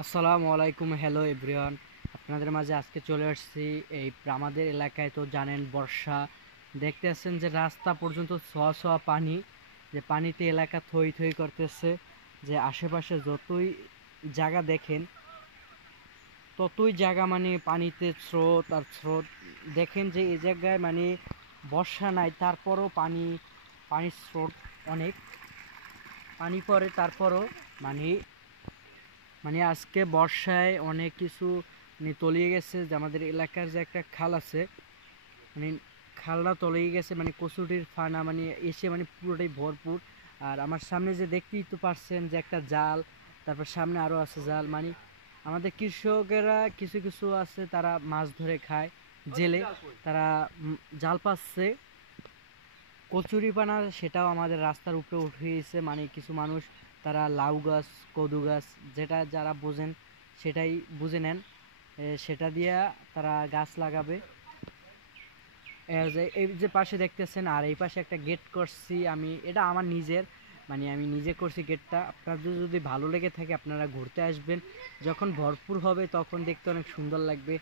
আসসালামু আলাইকুম, hello everyone. আপনাদের মাঝে আজকে চলে আসছি আমাদের এলাকায়। তো জানেন বর্ষা, দেখতে আসছেন যে রাস্তা পর্যন্ত ছোঁয়া ছোঁয়া পানি, যে পানিতে এলাকা থই থই করতেছে। যে আশেপাশে যতই জায়গা দেখেন ততই জায়গা মানে পানিতে স্রোত আর স্রোত। দেখেন যে এই জায়গায় মানে বর্ষা নাই, তারপরও পানির স্রোত অনেক, পানি পড়ে তারপরও মানে মানে আজকে বর্ষায় অনেক কিছু মানে তলিয়ে গেছে। যে আমাদের এলাকার যে একটা খাল আছে, মানে খালটা তলিয়ে গেছে, মানে কচুরির ফানা মানে এসে মানে পুরোটাই ভরপুর। আর আমার সামনে যে দেখতেই তো পারছেন যে একটা জাল, তারপর সামনে আরও আছে জাল। মানে আমাদের কৃষকেরা কিছু কিছু আছে তারা মাছ ধরে খায়, জেলে তারা জাল পাচ্ছে কচুরিপানা, সেটাও আমাদের রাস্তার উপরে উঠিয়েছে। মানে কিছু মানুষ তারা লাউ গাছ, কদু গাছ, যেটা যারা বোঝেন সেটাই বুঝে নেন, সেটা দিয়ে তারা গাছ লাগাবে। এই যে পাশে দেখতেছেন, আর এই পাশে একটা গেট করছি আমি, এটা আমার নিজের, মানে আমি নিজে করছি গেটটা। আপনাদের যদি ভালো লেগে থাকে আপনারা ঘুরতে আসবেন, যখন ভরপুর হবে তখন দেখতে অনেক সুন্দর লাগবে।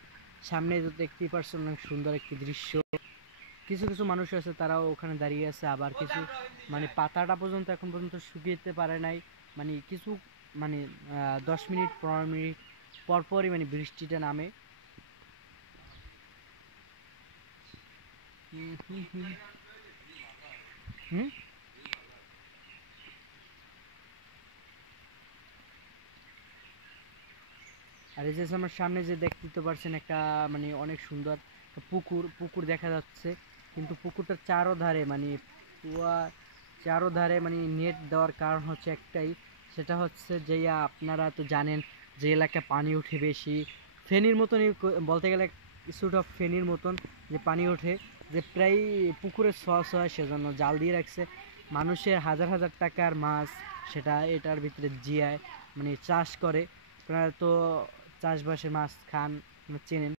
সামনে তো দেখতেই পারছেন অনেক সুন্দর একটি দৃশ্য। কিছু কিছু মানুষ আছে তারাও ওখানে দাঁড়িয়ে আছে, আবার কিছু মানে পাতাটা পর্যন্ত এখন পর্যন্ত শুকিয়ে পারে নাই। মানে কিছু মানে 10 মিনিট 15 মিনিট পরপরই মানে বৃষ্টিটা নামে। হুম হুম হুম হুম। আর এই যে আমার সামনে যে দেখতে পারছেন একটা মানে অনেক সুন্দর একটা পুকুর দেখা যাচ্ছে, কিন্তু পুকুরটার চারোধারে মানে পুয়া চারোধারে মানে নেট দেওয়ার কারণ হচ্ছে একটাই, সেটা হচ্ছে যে আপনারা তো জানেন যে এলাকায় পানি উঠে বেশি, ফেনীর মতনই বলতে গেলে কিছুটা ফেনীর মতন যে পানি ওঠে, যে প্রায় পুকুরে ছোঁয়া ছোঁয়া, সেজন্য জাল দিয়ে রাখছে। মানুষের হাজার হাজার টাকার মাছ সেটা এটার ভিতরে জিয়ায় মানে চাষ করে। আপনারা তো চাষবাসে মাছ খান, চেনেন।